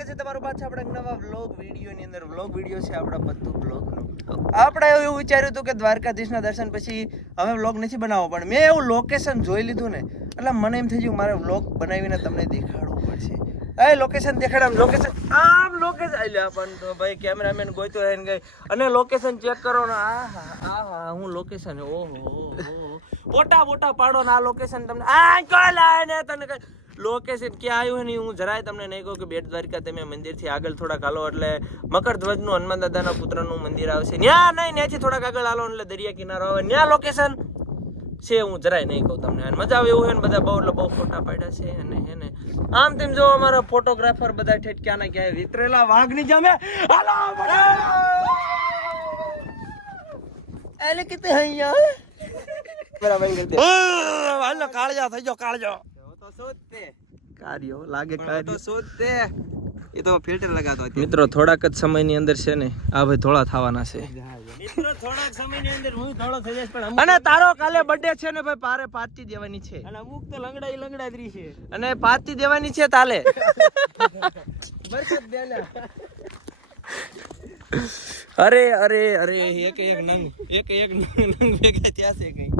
સ્વાગત છે તમારું પાછા આપણે નવા વ્લોગ વિડીયોની અંદર. વ્લોગ વિડીયો છે આપણા પત્તુ બ્લોગનો. આપણે એવું વિચાર્યું હતું કે દ્વારકાધીશના દર્શન પછી હવે વ્લોગ નથી બનાવવો, પણ મેં એવું લોકેશન જોઈ લીધું ને એટલે મને એમ થઈ ગયું મારે વ્લોગ બનાવીને તમને દેખાડવું પડશે. એ લોકેશન દેખાડ, આમ લોકેશન આલ્યા પણ તો ભાઈ કેમેરામેન ગોઈતો રહીને ગઈ અને લોકેશન ચેક કરો ને. આ હું લોકેશન, ઓહો ફોટા ફોટા પાડો ને આ લોકેશન તમને આ કોલ આય ને તને કઈ લોકેશન ક્યાં આવ્યું ને હું જરાય તમને નહીં કહું કે બેટ દ્વારકા તમે મંદિરથી આગળ થોડાક હાલો એટલે મકરધ્વજનું હનુમાન દાદાના પુત્રનું મંદિર આવશે. ન્યા નહીં, ત્યાંથી થોડાક આગળ હાલો એટલે દરિયા કિનારો આવે, ન્યા લોકેશન છે. હું જરાય નહીં કહું તમને, મજા આવે એવું હોય ને. બધા બહુ એટલે બહુ ફોટા પાડ્યા છે અને હેને આમ તેમ જો અમારા ફોટોગ્રાફર બધા ઠેઠ ક્યાં ના ક્યાં વિતરેલા વાઘની જમે હાલો એટલે કિતે અહીંયા બરાબર કરી દે. હાલો કાળજા થઈ જાવ, કાળજો તો શોધતે કાર્યો લાગે કાર્યો તો શોધતે એ તો ફિલ્ટર લગાતો હતો. મિત્રો થોડાક જ સમયની અંદર છે ને આ ભાઈ ધોળા થવાના છે. મિત્રો થોડાક સમયની અંદર હું ધોળો થઈ જઈશ. પણ અને તારો કાલે બર્થડે છે ને ભાઈ, પારે પાર્ટી દેવાની છે અને અમુક તો લંગડાઈ છે અને પાર્ટી દેવાની છે તાલે બરકત દેના. અરે અરે અરે એક નંગ ભેગા થયા છે કઈ.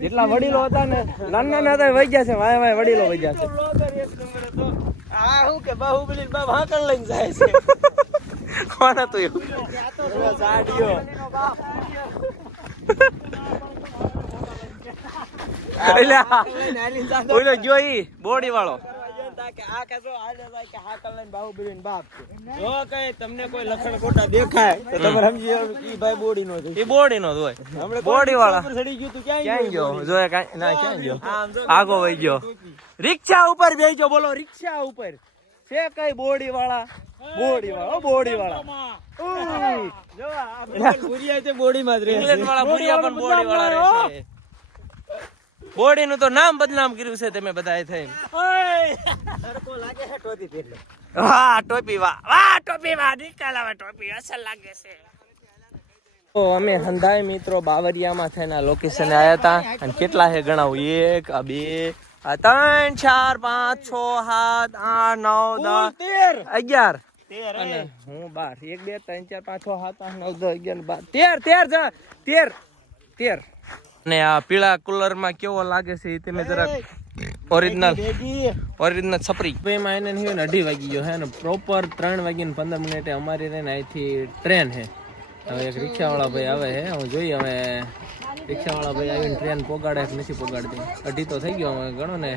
જેટલા વડીલો હતા ને નાના હતા વહી ગયા છે, વાય વાય વડીલો વહી ગયા છે. આ હું કે બાહુબલી બાપ હાકણ લઈને જાય છે. કોણ હતું એવું? સાડીઓ ઓલો ગયો ઈ બોડી વાળો. તમને કોઈ લખણ ખોટા દેખાય તો તમે સમજી ઈ ભાઈ બોડી નો છે, ઈ બોડી નો જ હોય. બોડી વાળા ચડી ગયું તું ક્યાં ગયો? જોય કાઈ ના, ક્યાં ગયો? આગો વઈ ગયો. રિક્ષા ઉપર બેસજો, બોલો રિક્ષા ઉપર છે કઈ બોડી વાળા? બોડી વાળા જો આ ભુરિયા છે બોડી માં જ રહે છે. ઇંગ્લેન્ડ વાળા ભુરિયા પણ બોડી વાળા રહે છે. બોડી નું તો નામ બદનામ કર્યું છે તમે બધાએ થઈને. સરકો લાગે છે ટોપી પહેરલે. વાહ ટોપી, વાહ ટોપી, વાહ નિકાલાવા ટોપી અસલ લાગે છે. તો અમે હંધાય મિત્રો બાવરિયામાં થઈને લોકેશન આયા હતા અને કેટલા છે ગણાવું? 1 આ 2 આ 3 4 5 6 7 8 9 10 11 અને હું 12. 1 2 3 4 5 6 7 8 9 10 11 12 13 ને આ પીળા કુલર માં કેવો લાગે છે તમે જરાક ઓરિજિનલ છપરી એમાં એને નહીં ને 2:30 વાગી ગયો હે ને પ્રોપર 3 વાગીને 15 મિનિટે અમારી રે ને અહીંથી ટ્રેન હે. હવે એક રિક્ષા વાળા ભાઈ આવે હે, હું જોઈએ હવે રિક્ષા વાળા ભાઈ આવીને ટ્રેન પોગાડે કે નથી પોગાડતી. 2:30 તો થઈ ગયો, હવે ગણો ને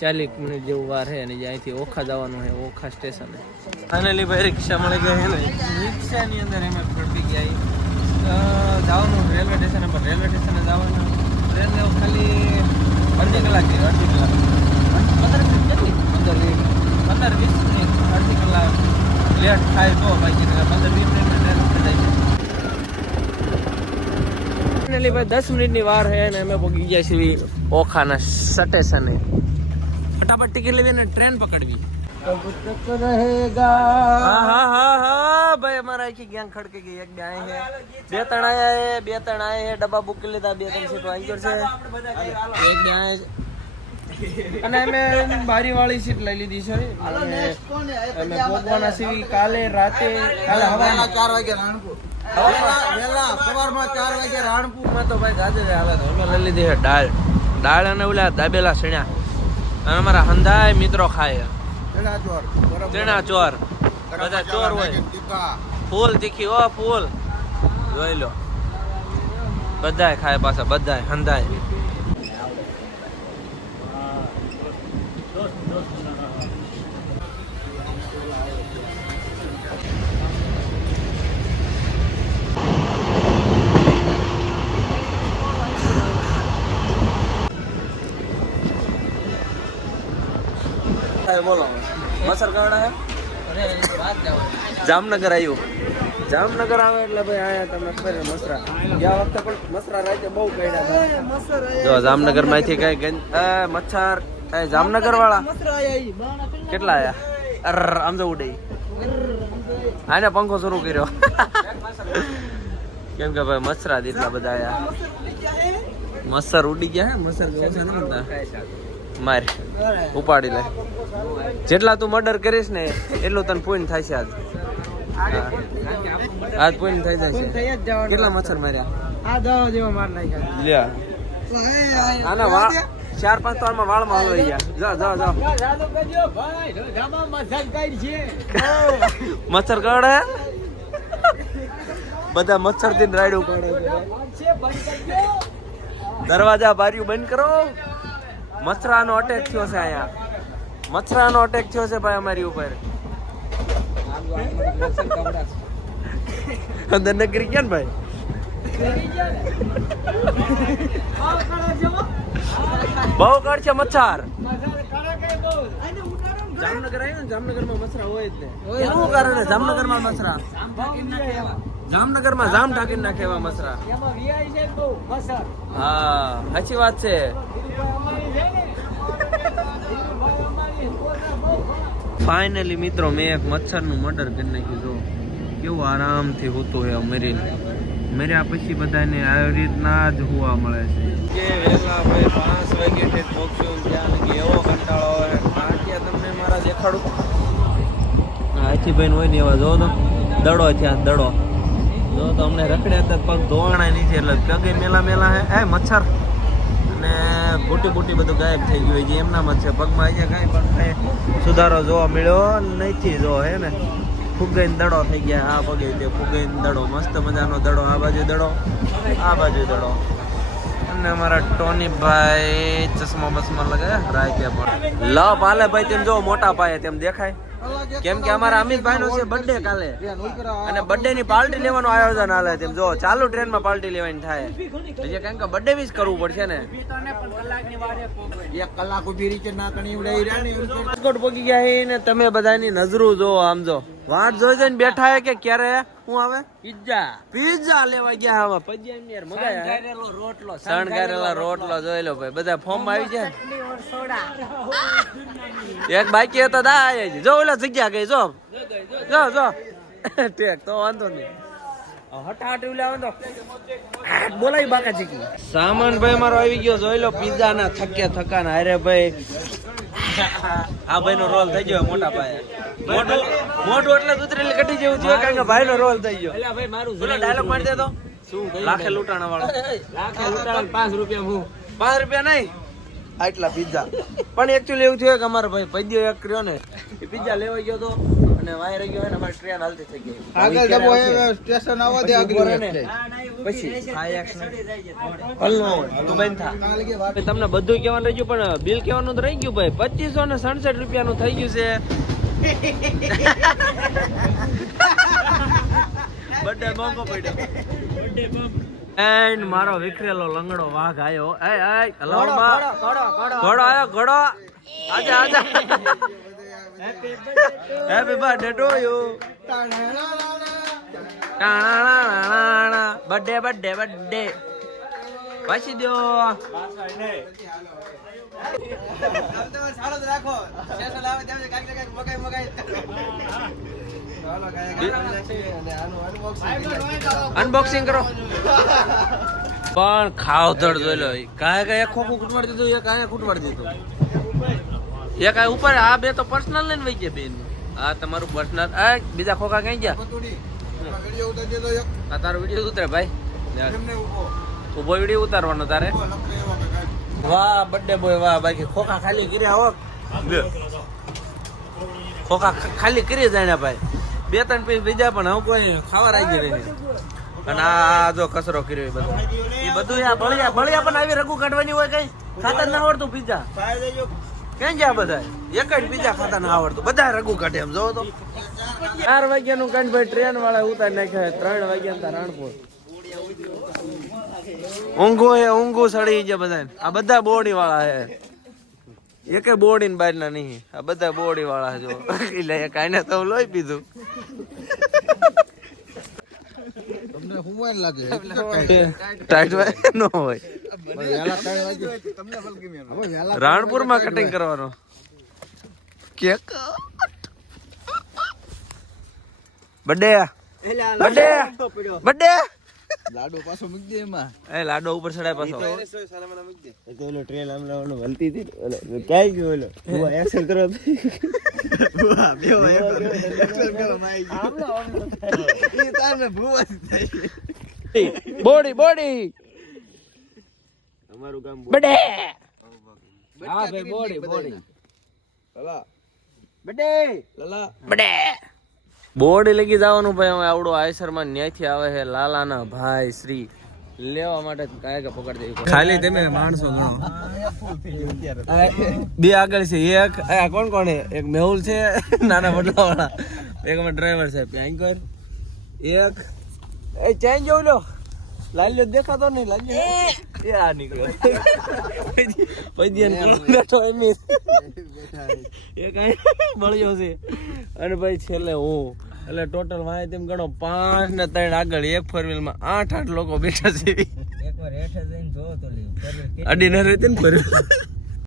40 મિનિટ જેવું વાર હે ને અહીંથી ઓખા જવાનું હે, ઓખા સ્ટેશન. ફાઇનલી ભાઈ રિક્ષા મળી ગઈ હે ને રિક્ષાની અંદર અમે ફરતી ગયા જવાનું રેલવે સ્ટેશન પર. રેલવે સ્ટેશને જવાનું ટ્રેન ખાલી અડધી કલાક છે, અડધી કલાક 15-20 મિનિટ અડધી કલાક લેટ થાય તો બાકી 15-20 મિનિટ ટ્રેન જાય છે. ફાઇનલી ભાઈ 10 મિનિટની વાર છે અને અમે પહોંચી ગયા છીએ ઓખાના સ્ટેશને. ફટાફટ ટિકિટ લેવી ને ટ્રેન પકડવી. ભાઈ અમારા આખી ગેંગ ખડકે ગઈ. 1 2 આયા હે, 2 3 આયા હે, 2 3 આયા હે, ડબ્બા બુક કરી લીધા, 2 3 સીટો આવી ગયો છે. 1 2 આયા અને અમે બારી વાળી સીટ લઈ લીધી છે. અમે ભોગવાના સીવી કાલે રાતે, કાલે હવાના 4 વાગે રાણપુર, સવારમાં 4 વાગે રાણપુર માં તો ભાઈ ગાજે હાલે. તો અમે લઈ લીધી છે દાળ અને ઓલા દાબેલા સણ્યા અને અમારા હંધાય મિત્રો ખાય ચણા ચોર. બધા ચોર હોય, ફૂલ તીખી હો ફૂલ જોઈ લો. બધાય ખાય પાછા, બધાય હંધાય. બોલો મસર ગાડા હે જામનગર આવ્યું. જામનગર આવે એટલે ભાઈ આયા તમે ખબર મસરા. ગયા વખતે પણ મસરા રાતે બહુ પડ્યા હતા. જો જામનગર માંથી કઈ મચ્છર જામનગર વાળા કેટલા આયા? આમ તો ઉડે આને પંખો શરૂ કર્યો કેમ કે ભાઈ મસરા એટલા બધા આયા. મસર ઉડી ગયા હે, મસર માર ઉપાડી લે. જેટલા તું મર્ડર કરીશ ને એટલું તને પૂન થાય છે આજ પૂન થઈ જાય છે. કેટલા મચ્છર માર્યા? લ્યા આના વાળ 4-5 વાળમાં વાળમાં હલવાઈ ગયા. જાઓ મચ્છર કડે બધા મચ્છર થી રાયડું પડે. દરવાજા બારીઓ બંધ કરો. મચ્છરાનો અટેક થયો છે અહીંયા. મચ્છરાનો અટેક થયો છે ભાઈ અમારી ઉપર. અંદર નગરી ક્યાં ભાઈ? બહુ કડ છે મચ્છર. જામનગર આવ્યું ને, જામનગરમાં મચ્છરા હોય જ ને. શું કારણ છે જામનગરમાં મચ્છરા? જામનગરમાં જામ ઢાંકી નાખે એવા મચ્છરા. હા સાચી વાત છે. ફાઇનલી મિત્રો મેં એક મચ્છરનું મર્ડર કરી નાખ્યું. જો કેવું આરામથી હોતું હોય મરીને. મર્યા પછી બધાને આવી રીતના જ હોવા મળે છે. કે વહેલા ભાઈ 5 વાગ્યાથી પહોંચ્યું ત્યાં લગી એવો કંટાળો આવે. ત્યાં તમને મારા દેખાડું હાથીભાઈ હોય ને એવા જો તો દડો ત્યાં દડો જો તો અમને રખડ્યા હતા પગ ધોવાણા નીચે એટલે પગે મેલા હે મચ્છર અને બુટી બધું ગાયબ થઈ ગયું હોય. જે એમના મત છે પગમાં અહીંયા કાંઈ પણ કાંઈ સુધારો જોવા મળ્યો નથી. જો હે ને ફુગાઈને દડો થઈ ગયા. આ પગે તે ફુગાઈને દડો મસ્ત મજાનો દડો. આ બાજુ દડો આ બાજુ દડો. અને અમારા ટોનીભાઈ ચશ્મા બસમાં લગાવ્યા રાખ્યા પણ લ પાલે ભાઈ તેમ જો મોટા પાયે તેમ દેખાય. કેમ કે અમારા અમિતભાઈ નો છે બર્થડે કાલે અને બર્થડે ની પાર્ટી લેવાનું આયોજન હાલે. તેમ જો ચાલુ ટ્રેન માં પાર્ટી લેવાની થાય એટલે કારણ કે બર્થડે વિશ કરવું પડશે ને. 1 કલાક ઉભી રીતે ના કણી ઉડાઈ રાજકોટ પહોંચી ગયા ને. તમે બધાની નજરું જો આમ જો વાટ જોઈ જઈને બેઠા હે કે ક્યારે હું આવે પિઝા લેવા ગયા. હવે પજ્યા યાર મગાયા રોટલો શણગારેલા રોટલો જોઈ લો ભાઈ. બધા ફોર્મ માં આવી જાય. એક બાકી હતો દા જો ઓલા જગ્યા ગઈ જો ટેક તો વાંધો નહીં. હટાહટ ઉલાવો બોલાવી બાકા ચીકી. સામાન ભાઈ મારો આવી ગયો જોઈ લો. પિઝા ના થકે થકાના. અરે ભાઈ આ ભાઈ નો રોલ થઈ ગયો મોટા પાયે. મોટું એટલે ઉતરેલી કટી જેવું થયું કારણ કે ભાઈ નો રોલ થઈ ગયો. ડાયલોગ મારી દે તો લાખે લૂંટાણા વાળો. 5 રૂપિયા નહીં આટલા પિઝા. પણ એકચ્યુઅલી એવું થયું કે અમારો ભાઈ પૈદ્યો એક કર્યો ને એ પિઝા લેવા ગયો તો અને વાય રહી ગયો ને અમારી ટ્રેન હાલતી થઈ ગઈ. આગળ જબો સ્ટેશન આવવા દે આગળ પછી આ એક હલનો તું બેન થા. તમને બધું કહેવાનું રહી ગયું પણ બિલ કહેવાનું તો રહી ગયું ભાઈ. 2567 રૂપિયાનું થઈ ગયું છે. બર્થડે મોંઘો પડ્યો. એન્ડ મારો વિખરેલો લંગડો વાઘ આયો. ઘોડો આયો ઘોડો. આજા happy birthday to you. Birthday પાછી દો. અનબોક્સિંગ કરો પણ ખાવધડ જોઈ લો. કાંઈ ખોખું ખૂટવાડી દીધું. એક આયા ખૂટવાડી દીધું. એક આ ઉપર આ બે તો પર્સનલ લઈને વહી ગયા બેન. આ તમારું પર્સનલ. બીજા ખોખા કઈ ગયા? આ તારો વિડીયો ઉતરે ભાઈ. ઉભો વિડીયો ઉતારવાનો તારે. વાહ બર્થડે બોય વાહ. બાકી ખોખા ખાલી કર્યા હો. ખોખા ખાલી કરી જાય ભાઈ. 2-3 પીસ બીજા પણ હું કોઈ ખાવા રાખી રહી. અને આ જો કચરો કર્યો બધો એ બધું બળિયા પણ આવી રગું કાઢવાની હોય. કઈ ખાતા ના આવડતું પિઝા ક્યાં ગયા બધા? એક જ પિઝા ખાતા ના આવડતું. બધા રગું કાઢે એમ જોવો તો. 4 વાગ્યાનું કાંઈ ભાઈ ટ્રેન વાળા ઉતારી નાખ્યા. 3 વાગ્યા રાણપુર ઊંઘું સડી ગયા બધા. આ બધા બોડી વાળા હે. એકે બોડી ને બહાર ના નહીં. આ બધા બોડી વાળા જો એટલે કાઈને તો લોહી પીધું. તમને હુંવાય લાગે ટાઈટ વાય નો હોય. રાણપુર માં કટિંગ કરવાનો કેક. બર્થડે લાડો પાછો મૂકી દે એમાં. લાડો ઉપર ચડાય પાછો. ટ્રેન હલતી હતી ક્યાં ગયો એક્સેલ કરો. બોડી બોડી અમારું ગામ બડે હા ભાઈ બોડી બોડી બડે બોર્ડ લગી જવાનું ભાઈ હવે આવડો આયસરમાં ન્યાયથી આવે છે લાલાના ભાઈ શ્રી લેવા માટે કાંઈ પકડ દેવી ખાલી તમે માણસો બે આગળ છે એક કોણ કોણ એક મેહુલ છે નાના બદલા વાળા એક અમાર ડ્રાઈવર છે ભયંકર એક એ ચેન્જ જોઈ લો લાલ્યો દેખાતો નહીં લાલ્યો એ આ નીકળ્યો પછી બેઠો એમની એ કાંઈ બળ્યો છે અને ભાઈ છેલ્લે હું એટલે ટોટલ વાય તેમ ગણો 5 ને 3 આગળ એક 4 વ્હીલ માં 8 લોકો બેઠા છે એકવાર હેઠે જઈને જોવો તો લ્યો અડી ન રહેતી ને ફોર